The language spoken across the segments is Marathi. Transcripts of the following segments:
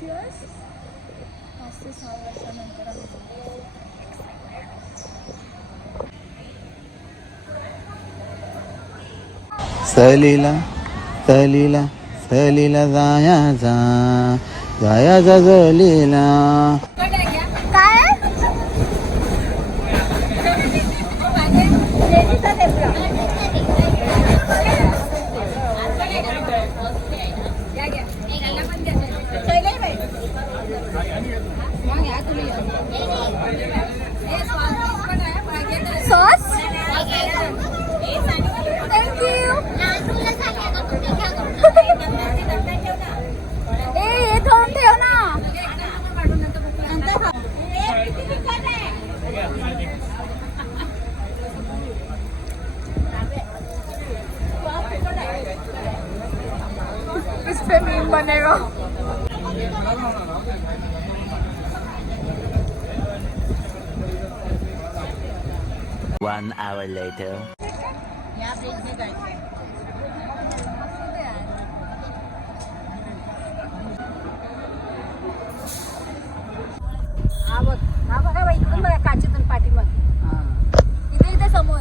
इयर्स 5 ते 6 वर्षानंतर आम्ही सहलीला सहलीला सहलीला जायाचा जायाचा सहलीला. Sauce thank you. ए हे ठेवून ठेव ना. इस पे मीम बनेगा. 1 hour later. हा बघा बाई, इकडून बघा काचेतून पाठीमाग. इथे इथे समोर.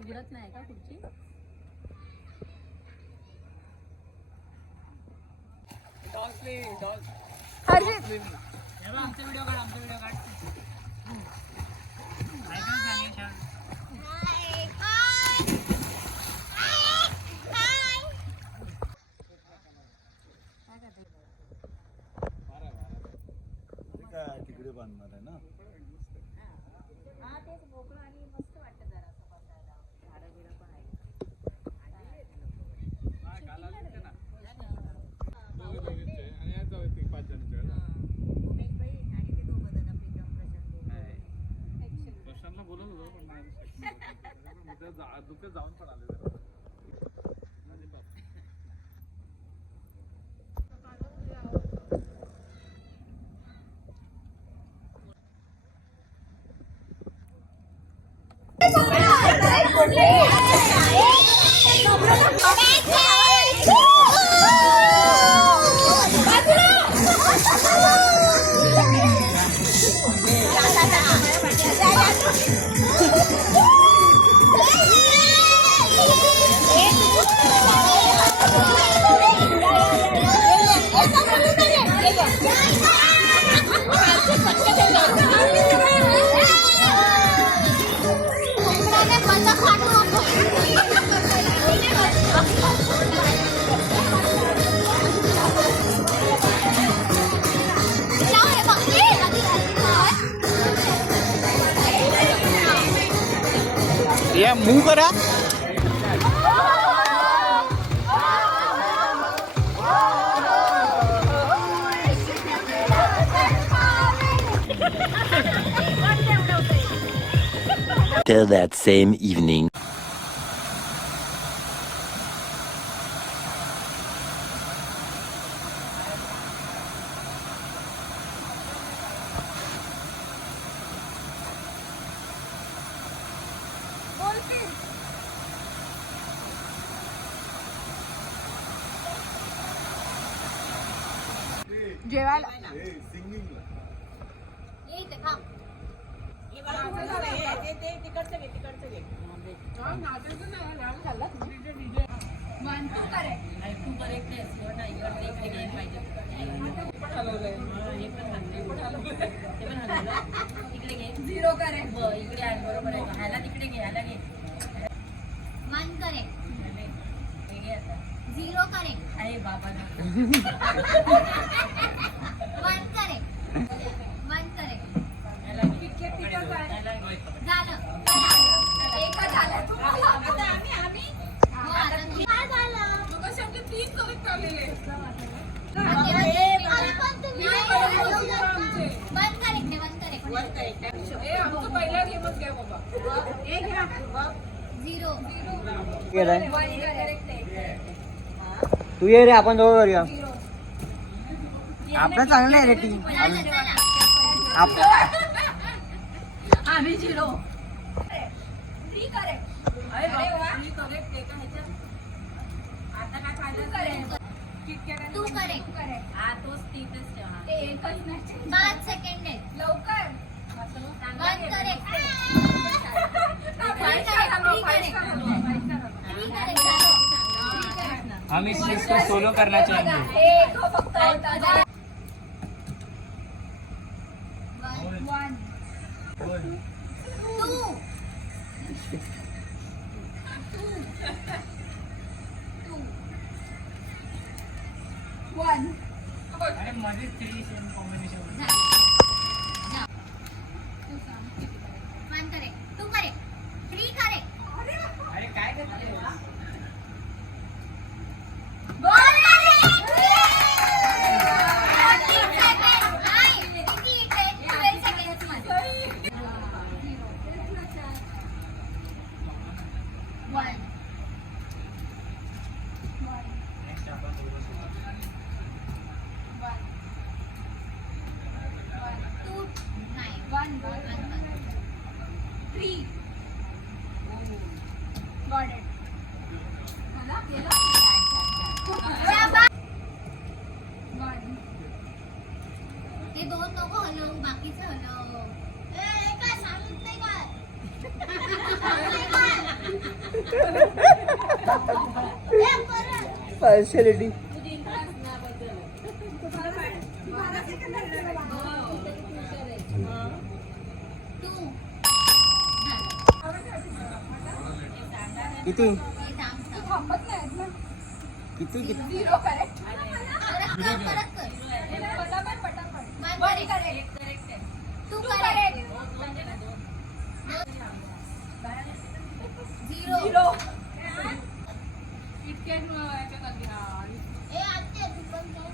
उघडत नाही का खुर्ची? तिकडे बांधणार आहे ना. तेच मोकळं आणि मस्त वाटतं जरा असं बसायला. झाडं बिडं पण आहे. जाऊन पण आले. या मूव करा. Till that same evening. जेवायला झिरो करे इकडे आहे बरोबर आहे. ह्याला तिकडे घे, ह्याला घे. वन करे झिरो करे. अरे बाबा वन करे वन करे. झालं एक झालं. आता आम्ही तोच घ्या बाबा. एक घ्या. झिरो. केलंय. वन करेक्ट आहे. तू ये रे, आपण दोघं करूया. झिरो. आपलं चांगलं आहे रे टीम. आम्ही झिरो. Three correct. अरे वा. थ्री करेक्ट एका ह्याच्यात. आता काय फायदा करेक्ट. किटकॅट तू करेक्ट. हा तोच तीनच ठेवा. ते एकच नाही. 5 सेकंड आहे. लवकर. One correct. आम्ही इसको सोलो करना चाहेंगे. एक फक्त होता. वन. टू. वन. अरे मध्ये 3 same combination. One correct. Two correct. Three correct. अरे काय करते? हे दोन नको हलव, बाकीचं हलव. ए, काय सांगितलंय काय? ए, परत. पार्शियलिटी. टू. किती हे थांब, थांब. थांबत नाहीत ना. किती किती? Zero correct. परत कर. पटापट. One correct. Two correct. Zero. ए, आत्ते, तू पण कर.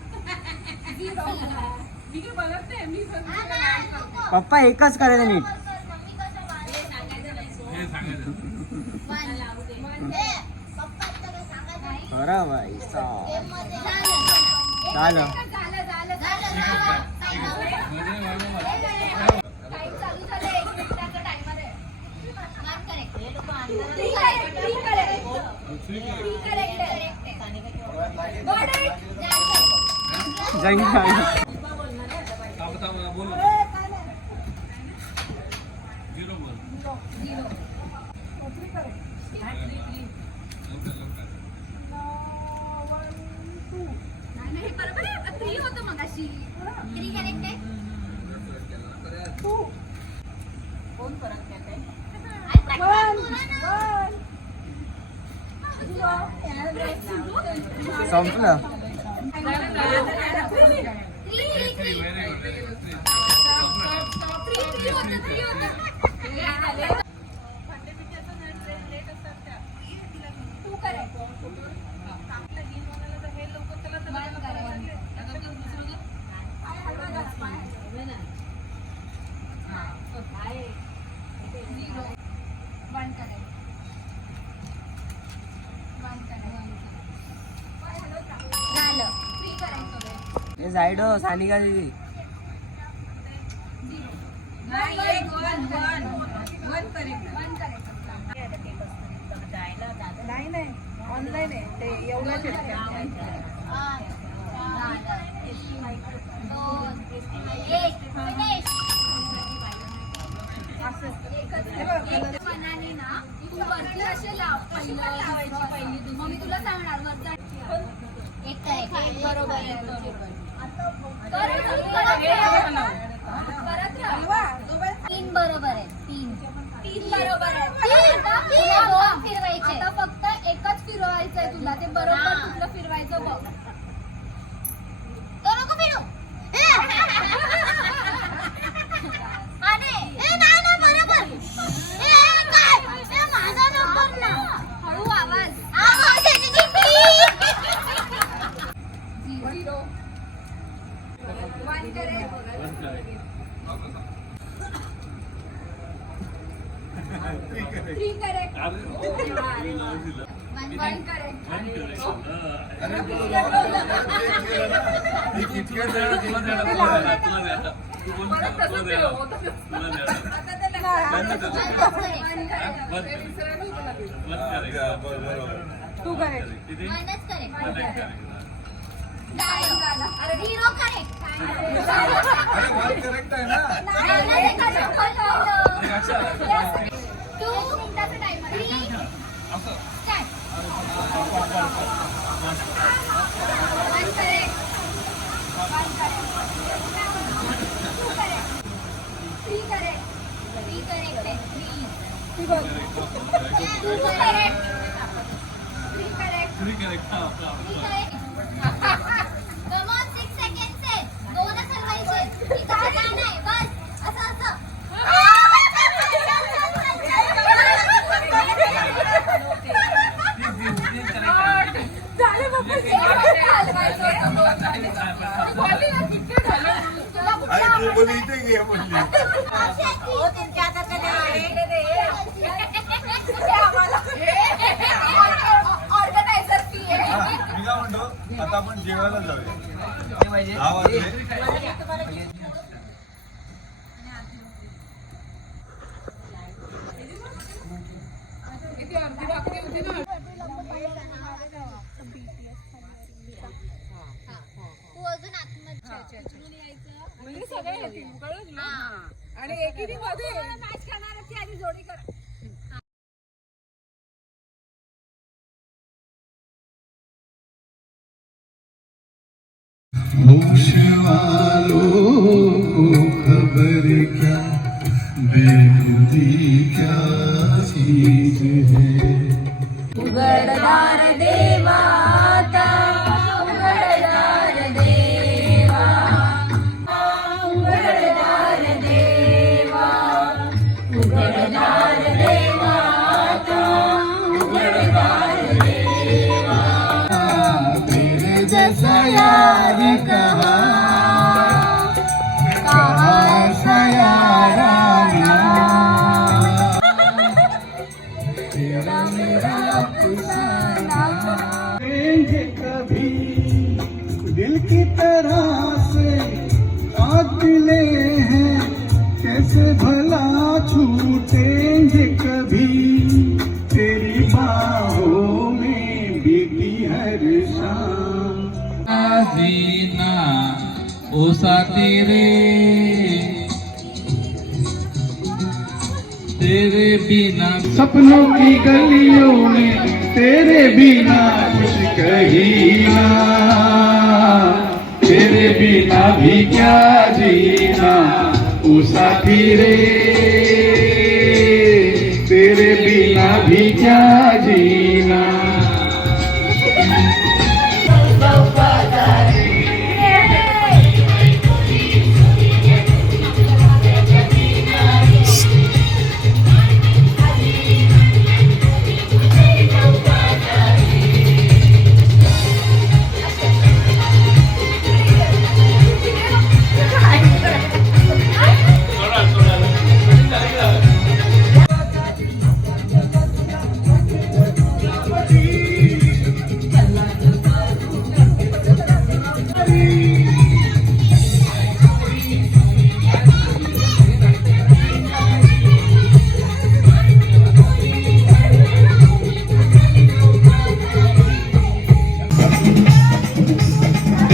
हा, नाही, नको. पप्पा एकच करायचं नीट. मम्मी कसं मारेल? वन. ए, पप्पा आता काय सांगत नाही? बरं बाई गेम मध्ये झालं. टाइम चालू झाले. 1 मिनिटाचा टाइमर आहे. One correct. Three correct. Got it. जाईन काय? नाही बरोबर आहे. 3 होतं मगाशी. थ्री करेक्ट आहे. कोण परत येते? आणि पटकन बोला ना. संपलं. हे साईड हो, सानिका दीदी. नाही ऑनलाईन आहे ते एवढंच येते. मनाने ना तू वरती असे लाव. पहिली मग मी तुला सांगणार वरचा एक करेक्ट. बरोबर आहे. तीन बरोबर आहे. तीन बरोबर आहे. दोन फिरवायचे. आता फक्त एकच फिरवायचं आहे तुला. ते बरोबर कुठलं फिरवायचं बघ. तो नको फिरू. नाही बरोबर. काय माझा नंबर ना. हळू आवाज. Zero. One correct. 3 correct 1 correct तू करे minus correct zero correct correct आहे ना. टू मिनिटाचा टाइमर तू बोली इथे घे म्हणली. ऑर्गनायझर फी मी काय म्हणतो आता आपण जेवायला जाऊया. 6 वाजले. तू अजून आतमध्ये म्हणजे सगळे येतील कळलं तुला? आणि एकीने मध्ये मॅच करणार ती आधी जोडी कर. होश वालों को खबर क्या बेखुदी क्या चीज है. उघडदार देवा आता, उघडदार देवा, उघडदार देवा, उघडदार देवा आता, उघडदार देवा. तेरे जैसा यार कहाँ सा यार आना. तेरा मेरा अफसाना देंगे कभी दिल की तरह से आज मिले हैं कैसे भला छूटेंगे कभी तेरी बाहों में बीती हर शाम. जीना ओ साथी रे तेरे बिना सपनों की गलियों में तेरे बिना कुछ कहीं ना. तेरे बिना भी क्या जीना ओ साथी रे तेरे बिना भी क्या जीना.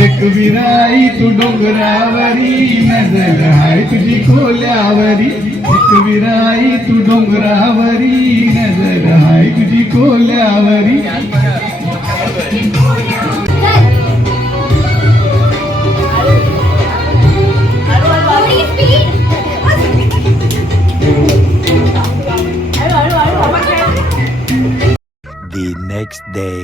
एक विराई तू डोंगरावरी नजर आहे तुझी कोल्यावरी. एक विराई तू डोंगरावरी नजर आहे तुझी कोल्यावरी. थोडी स्पीड The next day.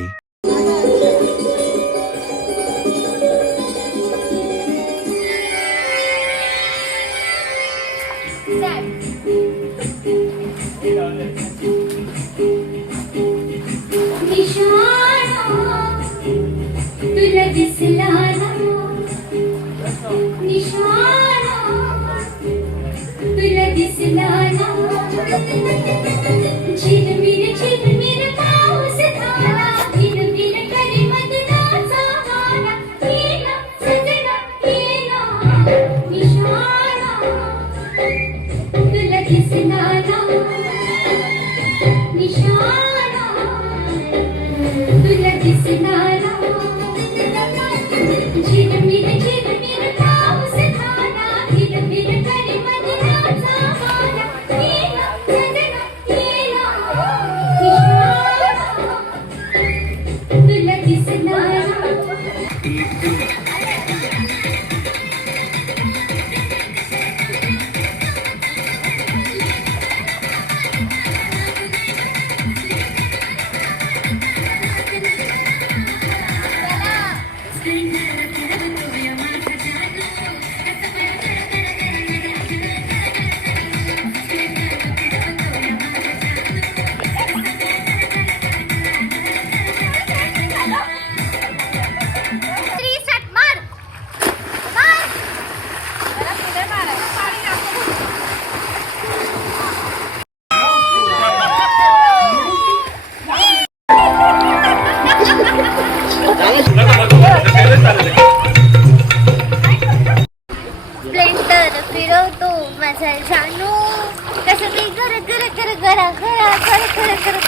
तुला दिसला निशाणा तुला दिसला झिरमिर झिरमिर पाऊस धारा भिरभिर करी मदनाचा वारा येना सजना येना निशाणा तुला दिसणारा निशाणा तुला दिसणारा झिरमिर झिरमिर पाऊस धारा भिरभिर करी मदनाचा वारा येना सजना येना निशाणा तुला दिसणारा स्प्लेंडर फिरवतो माझा जानू कसं ते घर घर घर घरा घरा घर घर घर